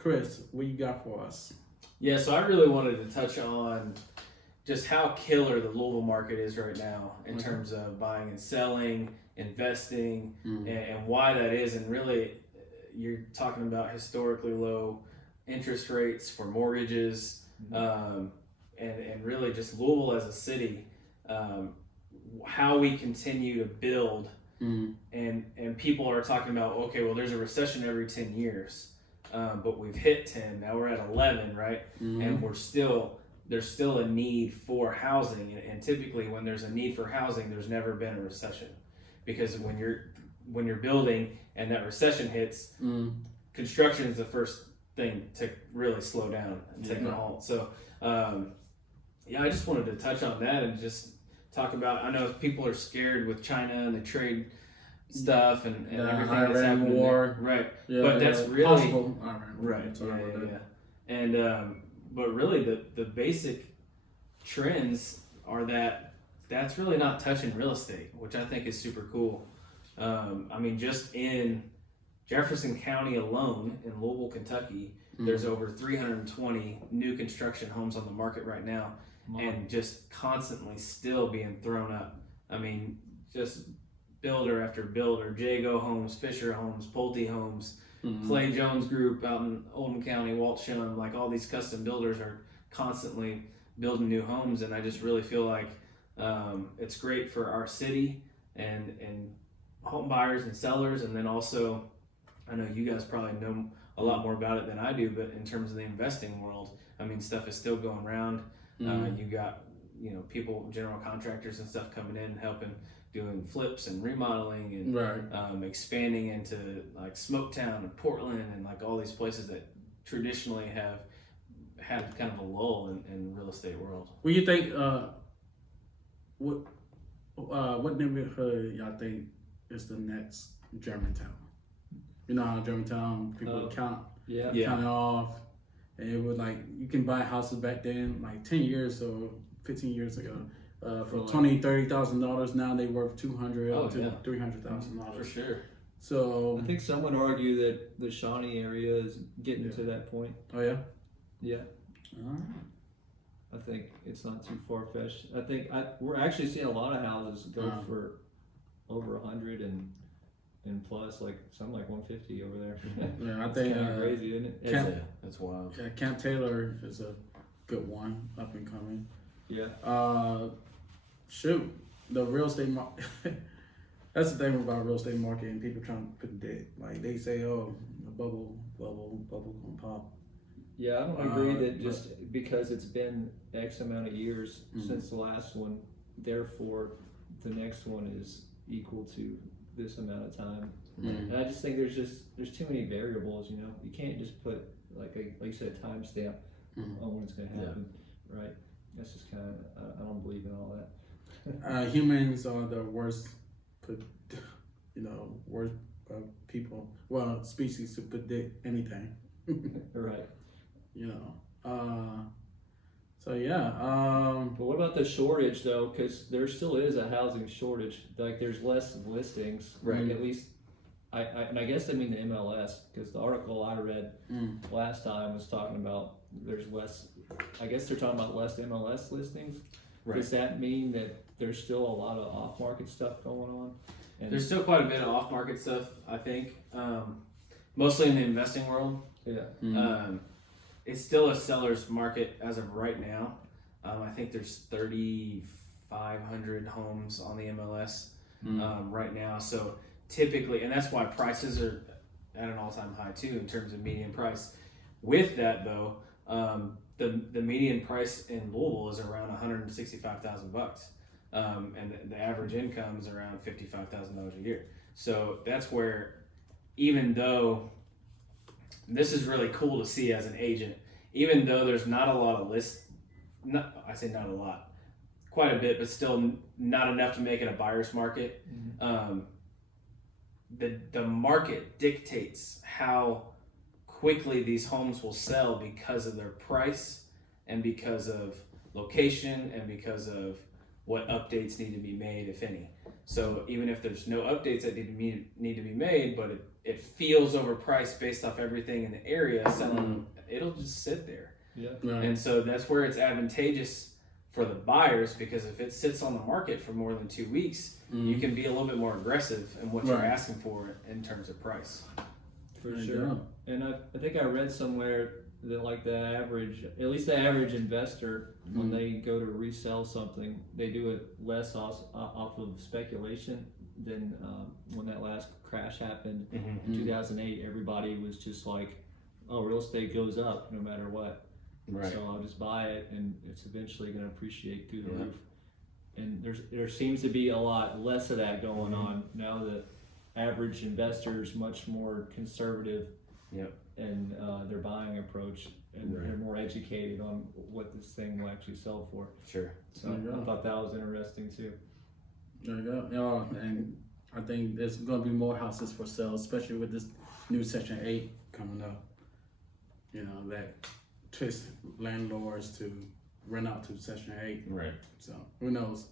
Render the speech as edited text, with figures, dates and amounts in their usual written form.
Chris, what you got for us? Yeah, so I really wanted to touch on just how killer the Louisville market is right now in terms of buying and selling, investing, and why that is. And really, you're talking about historically low interest rates for mortgages, and really just Louisville as a city, how we continue to build. And people are talking about, okay, well, there's a recession every 10 years, but we've hit 10, now we're at 11, right? And there's still a need for housing, and typically when there's a need for housing, there's never been a recession, because when you're building and that recession hits, construction is the first thing to really slow down and take a halt. So I just wanted to touch on that and just talk about, I know people are scared with China and the trade stuff and everything that's happening war. Right. But that's really possible. Right. And but really the basic trends are that's really not touching real estate, which I think is super cool. I mean, just in Jefferson County alone in Louisville, Kentucky, there's over 320 new construction homes on the market right now, and just constantly still being thrown up. I mean, just builder after builder, Jago Homes, Fisher Homes, Pulte Homes, Clay Jones Group out in Oldham County, Walt Shum, like all these custom builders are constantly building new homes, and I just really feel like it's great for our city and home buyers and sellers. And then also, I know you guys probably know a lot more about it than I do, but in terms of the investing world, I mean, stuff is still going around. You got, people, general contractors and stuff coming in and helping, doing flips and remodeling and expanding into like Smoketown and Portland and like all these places that traditionally have had kind of a lull in real estate world. What do you think? What neighborhood y'all think is the next Germantown? You know how Germantown people count it off, and it was like you can buy houses back then, like 10 years or 15 years ago. For $20,000-$30,000 now they worth $200,000 to $300,000 for sure. So I think some would argue that the Shawnee area is getting to that point. Oh yeah. Yeah. I think it's not too far fetched. I think we're actually seeing a lot of houses go for over 100 and plus, like some like 150 over there. Yeah, I think kind of crazy, isn't it? That's wild. Yeah, Camp Taylor is a good one, up and coming. Yeah. Shoot, the real estate market. That's the thing about real estate market and people trying to predict. Like they say, oh, the bubble gonna pop. Yeah, I don't agree that just because it's been X amount of years since the last one, therefore the next one is equal to this amount of time. And I just think there's too many variables. You can't just put like you said, a timestamp on when it's gonna happen, right? That's just kind of, I don't believe in all that. Humans are the worst, worst people, species to predict anything. Right. So yeah. But what about the shortage though? Because there still is a housing shortage. Like there's less listings, right? At least, I guess I mean the MLS, because the article I read last time was talking about there's less. I guess they're talking about less MLS listings. Right. Does that mean that there's still a lot of off-market stuff going on? And there's still quite a bit of off-market stuff, I think, mostly in the investing world. Yeah. It's still a seller's market as of right now. I think there's 3,500 homes on the MLS right now. So typically, and that's why prices are at an all-time high too in terms of median price. With that though, the median price in Louisville is around $165,000, and the average income is around $55,000 a year. So that's where, even though this is really cool to see as an agent, even though there's not a lot of I say not a lot, quite a bit, but still not enough to make it a buyer's market. The market dictates how quickly these homes will sell because of their price and because of location and because of what updates need to be made, if any. So even if there's no updates that need to be made, but it feels overpriced based off everything in the area, selling, it'll just sit there. Yeah. Right. And so that's where it's advantageous for the buyers, because if it sits on the market for more than 2 weeks, you can be a little bit more aggressive in what you're asking for in terms of price. For sure. And I think I read somewhere that like the average investor, when they go to resell something, they do it less off of speculation than when that last crash happened in 2008. Everybody was just like, oh, real estate goes up no matter what. Right. So I'll just buy it, and it's eventually going to appreciate through the roof. And there seems to be a lot less of that going on now. The average investor is much more conservative in their buying approach, and they're more educated on what this thing will actually sell for. Sure. So I thought that was interesting too. There you go. And I think there's going to be more houses for sale, especially with this new Section 8 coming up. You know, that twist landlords to rent out to Section 8. Right. So who knows?